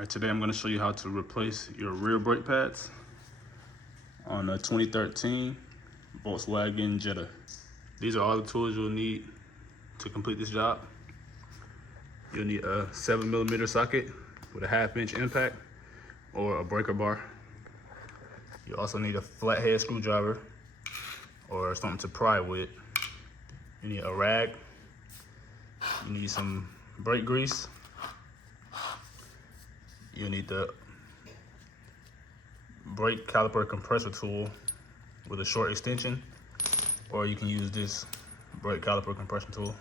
Alright, today I'm going to show you how to replace your rear brake pads on a 2013 Volkswagen Jetta. These are all the tools you'll need to complete this job. You'll need a 7mm socket with a 1/2-inch impact or a breaker bar. You also need a flathead screwdriver or something to pry with. You need a rag. You need some brake grease. You'll need the brake caliper compressor tool with a short extension, or you can use this brake caliper compression tool.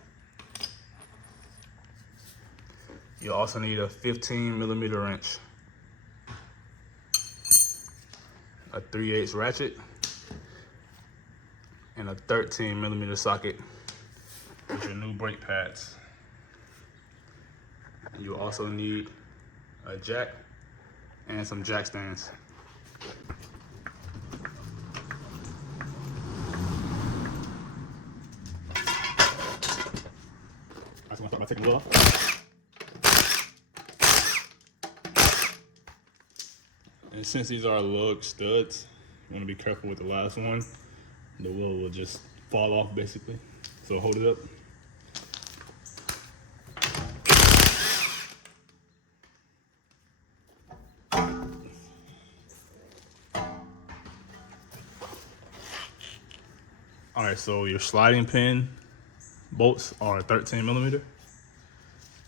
You'll also need a 15mm wrench, a 3/8 ratchet, and a 13mm socket with your new brake pads. You'll also need a jack and some jack stands. I'm gonna start by taking the lid off. And since these are lug studs, you want to be careful with the last one. The wheel will just fall off basically. So hold it up. All right, so your sliding pin bolts are 13mm.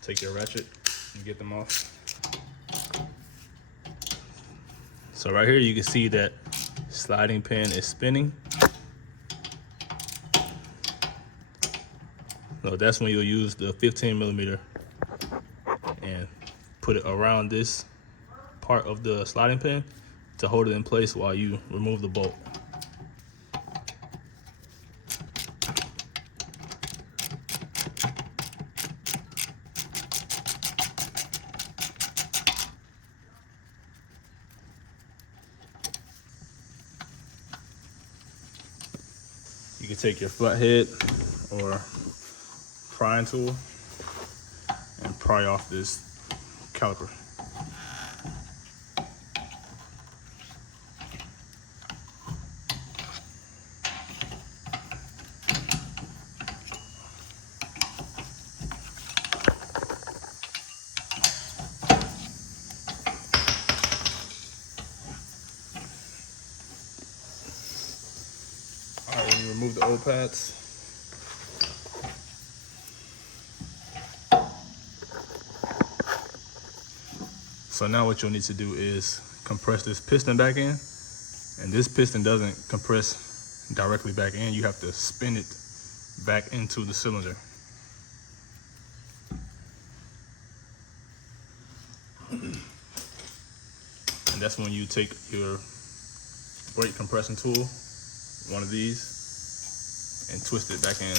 Take your ratchet and get them off. So right here you can see that sliding pin is spinning. So that's when you'll use the 15mm and put it around this part of the sliding pin to hold it in place while you remove the bolt. You can take your flathead or prying tool and pry off this caliper. All right, you remove the old pads. So now what you'll need to do is compress this piston back in. And this piston doesn't compress directly back in. You have to spin it back into the cylinder. And that's when you take your brake compression tool, one of these, and twist it back in.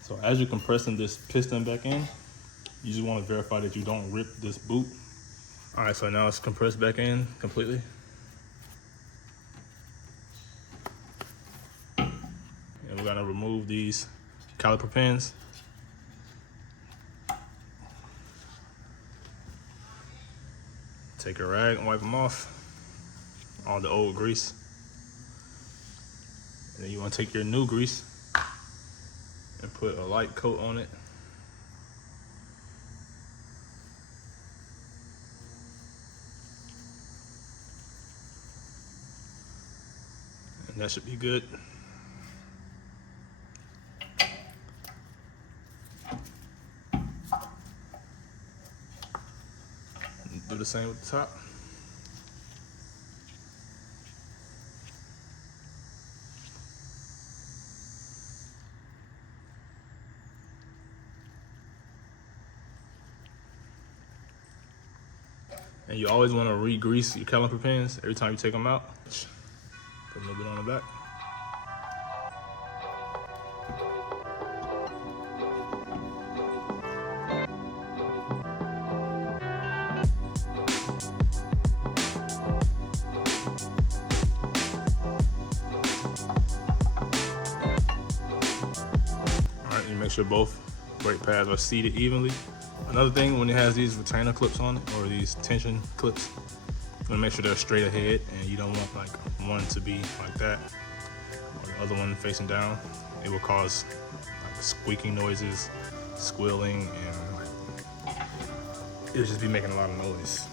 So as you're compressing this piston back in, you just want to verify that you don't rip this boot. All right, so now it's compressed back in completely. And we're gonna remove these caliper pins. Take a rag and wipe them off, all the old grease. And then you want to take your new grease and put a light coat on it. And that should be good. Do the same with the top. And you always want to re-grease your caliper pins every time you take them out. Put a little bit on the back. Alright, you make sure both brake pads are seated evenly. Another thing, when it has these retainer clips on it, or these tension clips, you want to make sure they're straight ahead, and you don't want like one to be like that, or the other one facing down. It will cause like squeaking noises, squealing, and it'll just be making a lot of noise.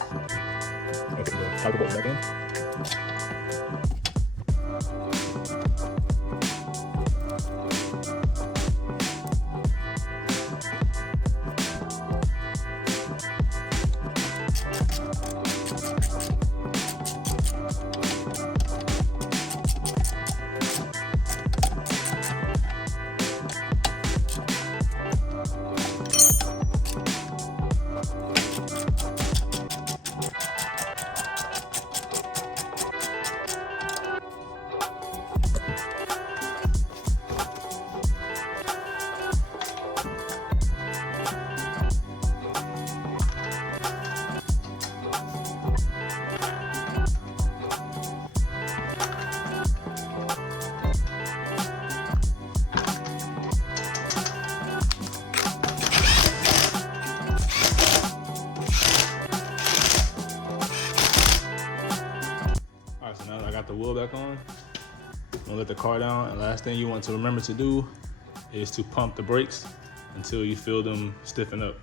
Okay, the toggle button back in. So now that I got the wheel back on, I'm gonna let the car down, and last thing you want to remember to do is to pump the brakes until you feel them stiffen up.